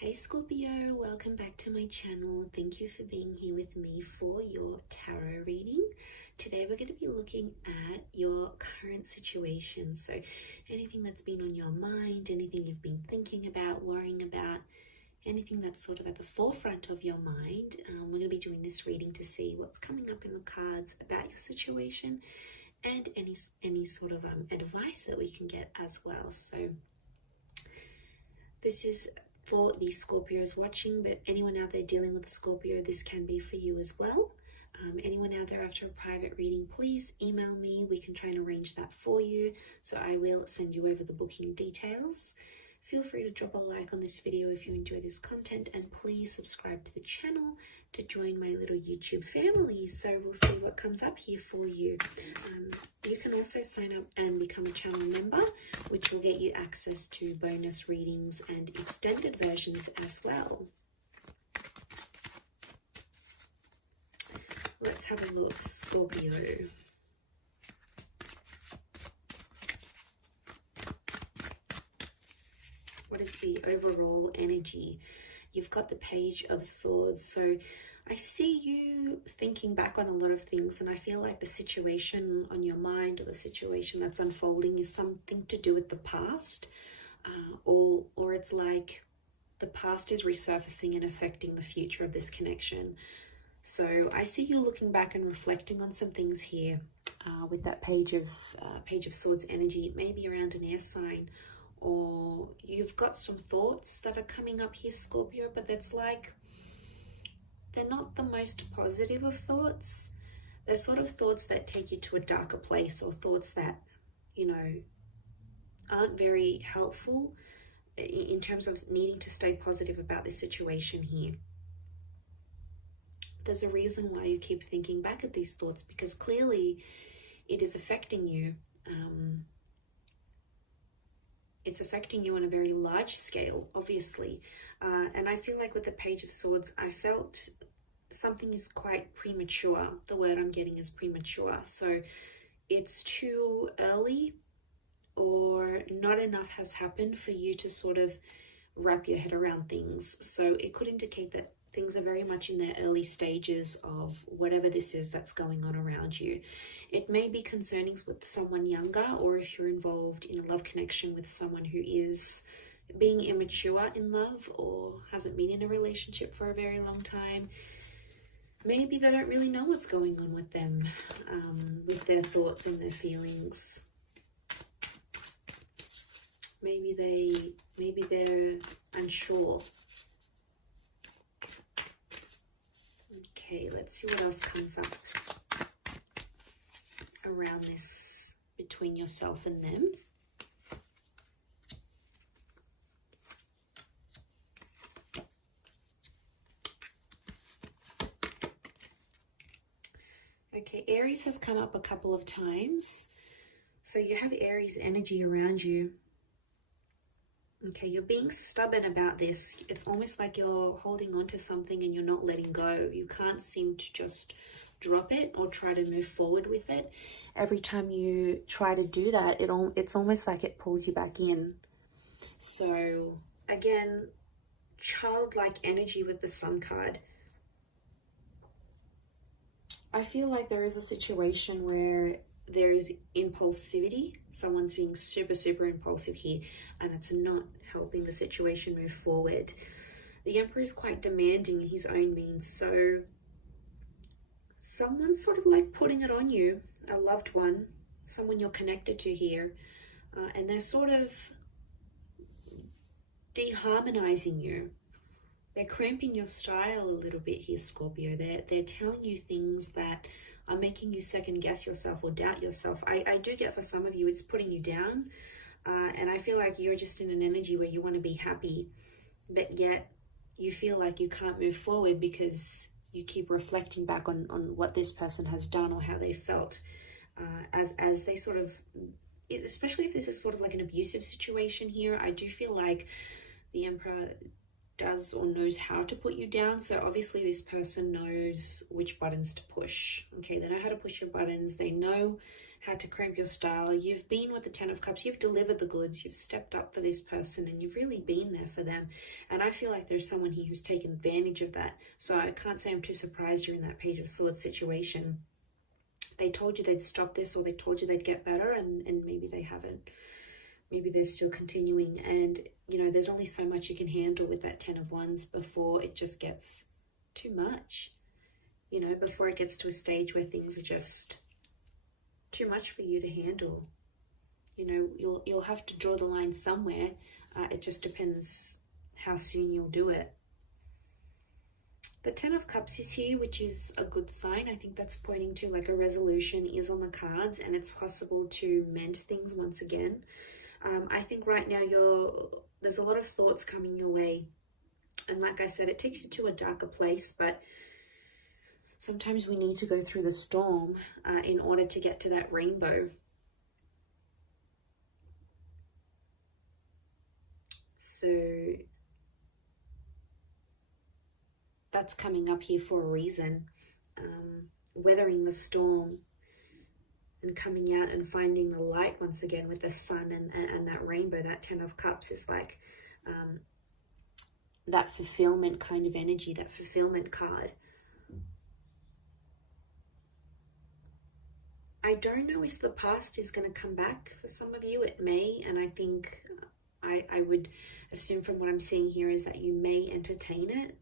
Hey Scorpio, welcome back to my channel. Thank you for being here with me for your tarot reading. Today we're going to be looking at your current situation. So anything that's been on your mind, anything you've been thinking about, worrying about, anything that's sort of at the forefront of your mind. We're going to be doing this reading to see what's coming up in the cards about your situation and any sort of advice that we can get as well. So this is for the Scorpios watching, but anyone out there dealing with a Scorpio, this can be for you as well. Anyone out there after a private reading, please email me. We can try and arrange that for you. So I will send you over the booking details. Feel free to drop a like on this video if you enjoy this content, and please subscribe to the channel to join my little YouTube family. So we'll see what comes up here for you. You can also sign up and become a channel member, which will get you access to bonus readings and extended versions as well. Let's have a look, Scorpio. What is the overall energy? You've got the Page of Swords. So I see you thinking back on a lot of things, and I feel like the situation on your mind or the situation that's unfolding is something to do with the past, or it's like the past is resurfacing and affecting the future of this connection. So I see you looking back and reflecting on some things here with that Page of Swords energy, maybe around an air sign, or you've got some thoughts that are coming up here, Scorpio, but that's like, they're not the most positive of thoughts. They're sort of thoughts that take you to a darker place, or thoughts that, you know, aren't very helpful in terms of needing to stay positive about this situation here. There's a reason why you keep thinking back at these thoughts, because clearly it is affecting you. It's affecting you on a very large scale, obviously. And I feel like with the Page of Swords, I felt something is quite premature. The word I'm getting is premature. So it's too early, or not enough has happened for you to sort of wrap your head around things. So it could indicate that things are very much in their early stages of whatever this is that's going on around you. It may be concerning with someone younger, or if you're involved in a love connection with someone who is being immature in love or hasn't been in a relationship for a very long time. Maybe they don't really know what's going on with them, with their thoughts and their feelings. Maybe they're unsure. Okay, let's see what else comes up around this between yourself and them. Okay, Aries has come up a couple of times. So you have Aries energy around you. Okay, you're being stubborn about this. It's almost like you're holding on to something and you're not letting go. You can't seem to just drop it or try to move forward with it. Every time you try to do that, it's almost like it pulls you back in. So again, childlike energy with the Sun card. I feel like there is a situation where there is impulsivity. Someone's being super, super impulsive here, and it's not helping the situation move forward. The Emperor is quite demanding in his own means, so someone's sort of like putting it on you, a loved one, someone you're connected to here, and they're sort of deharmonizing you. They're cramping your style a little bit here, Scorpio. They're telling you things that are making you second guess yourself or doubt yourself. I do get for some of you, it's putting you down. And I feel like you're just in an energy where you want to be happy, but yet you feel like you can't move forward because you keep reflecting back on what this person has done or how they felt. As they sort of, especially if this is sort of like an abusive situation here, I do feel like the Emperor does or knows how to put you down. So obviously this person knows which buttons to push. Okay, they know how to push your buttons. They know had to cramp your style. You've been with the Ten of Cups, you've delivered the goods, you've stepped up for this person, and you've really been there for them. And I feel like there's someone here who's taken advantage of that. So I can't say I'm too surprised you're in that Page of Swords situation. They told you they'd stop this, or they told you they'd get better, and maybe they haven't. Maybe they're still continuing. And, you know, there's only so much you can handle with that Ten of Wands before it just gets too much. You know, before it gets to a stage where things are just too much for you to handle. You know, you'll have to draw the line somewhere. It just depends how soon you'll do it. The Ten of Cups is here, which is a good sign. I think that's pointing to like a resolution is on the cards, and it's possible to mend things once again. I think right now there's a lot of thoughts coming your way. And like I said, it takes you to a darker place, but sometimes we need to go through the storm in order to get to that rainbow. So that's coming up here for a reason. Weathering the storm and coming out and finding the light once again with the sun and that rainbow. That Ten of Cups is like that fulfillment kind of energy, that fulfillment card. I don't know if the past is going to come back. For some of you it may, and I think I would assume from what I'm seeing here is that you may entertain it.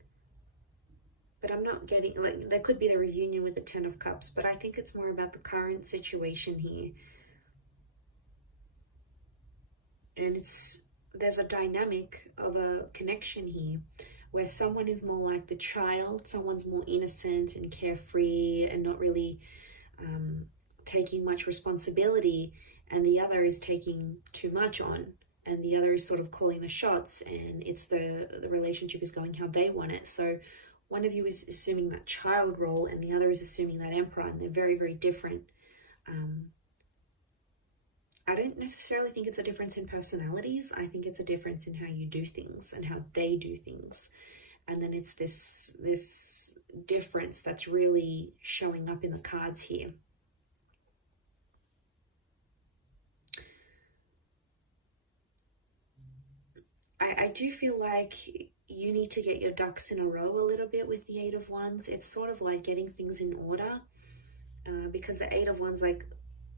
But I'm not getting, like, there could be the reunion with the Ten of Cups, but I think it's more about the current situation here. And there's a dynamic of a connection here where someone is more like the child, someone's more innocent and carefree and not really taking much responsibility, and the other is taking too much on, and the other is sort of calling the shots, and it's the relationship is going how they want it. So one of you is assuming that child role and the other is assuming that emperor, and they're very, very different. I don't necessarily think it's a difference in personalities. I think it's a difference in how you do things and how they do things. And then it's this difference that's really showing up in the cards here. I do feel like you need to get your ducks in a row a little bit with the Eight of Wands. It's sort of like getting things in order, because the Eight of Wands like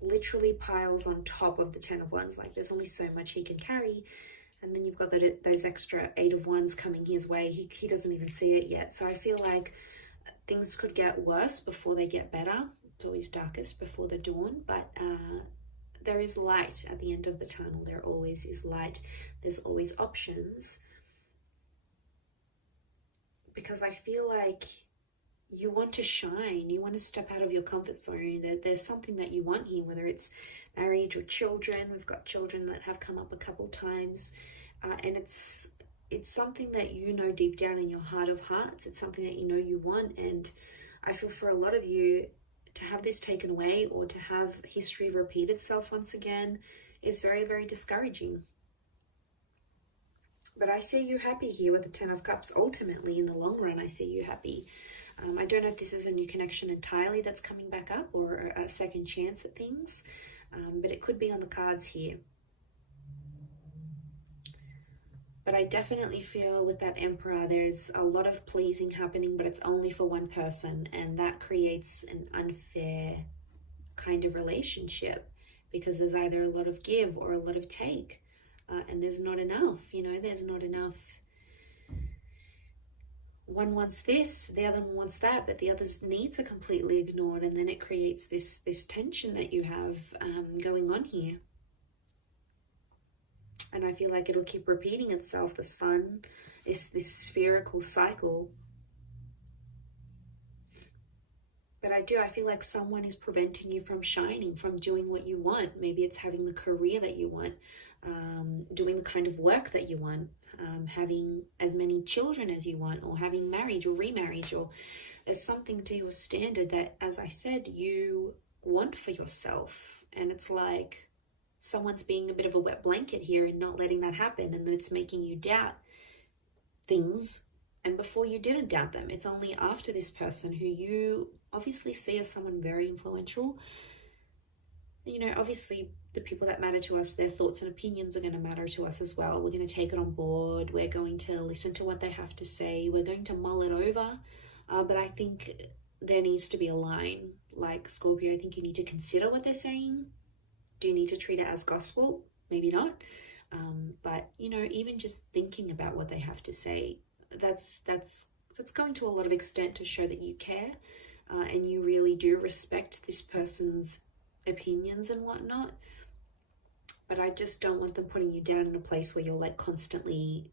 literally piles on top of the Ten of Wands. Like there's only so much he can carry, and then you've got those extra Eight of Wands coming his way. He doesn't even see it yet. So I feel like things could get worse before they get better. It's always darkest before the dawn, but there is light at the end of the tunnel. There always is light. There's always options. Because I feel like you want to shine. You want to step out of your comfort zone. There's something that you want here, whether it's marriage or children. We've got children that have come up a couple times. And it's something that you know deep down in your heart of hearts. It's something that you know you want. And I feel for a lot of you, to have this taken away or to have history repeat itself once again is very, very discouraging. But I see you happy here with the Ten of Cups. Ultimately, in the long run, I see you happy. I don't know if this is a new connection entirely that's coming back up or a second chance at things, but it could be on the cards here. But I definitely feel with that Emperor, there's a lot of pleasing happening, but it's only for one person. And that creates an unfair kind of relationship because there's either a lot of give or a lot of take. And there's not enough, you know, there's not enough. One wants this, the other one wants that, but the other's needs are completely ignored. And then it creates this tension that you have going on here. And I feel like it'll keep repeating itself. The sun is this spherical cycle. But I feel like someone is preventing you from shining, from doing what you want. Maybe it's having the career that you want, doing the kind of work that you want, having as many children as you want, or having marriage or remarriage, or there's something to your standard that, as I said, you want for yourself. And it's like someone's being a bit of a wet blanket here and not letting that happen, and then it's making you doubt things. And before you didn't doubt them, it's only after this person who you obviously see as someone very influential you know, obviously the people that matter to us, their thoughts and opinions are going to matter to us as well. We're going to take it on board. We're going to listen to what they have to say. We're going to mull it over. But I think there needs to be a line. Like Scorpio, I think you need to consider what they're saying. Do you need to treat it as gospel? Maybe not. But, you know, even just thinking about what they have to say, that's going to a lot of extent to show that you care and you really do respect this person's opinions and whatnot. But I just don't want them putting you down in a place where you're like constantly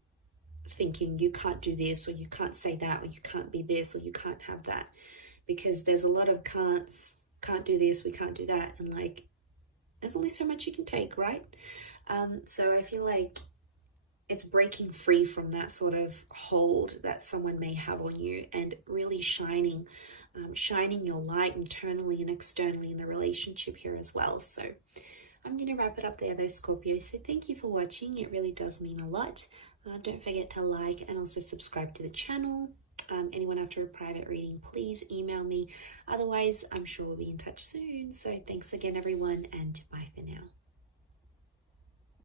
thinking you can't do this, or you can't say that, or you can't be this, or you can't have that, because there's a lot of can't do this, we can't do that, and like there's only so much you can take, right? So I feel like it's breaking free from that sort of hold that someone may have on you and really shining your light internally and externally in the relationship here as well. So I'm going to wrap it up there though, Scorpio. So thank you for watching. It really does mean a lot. Don't forget to like and also subscribe to the channel. Anyone after a private reading, please email me. Otherwise, I'm sure we'll be in touch soon. So thanks again, everyone, and bye for now.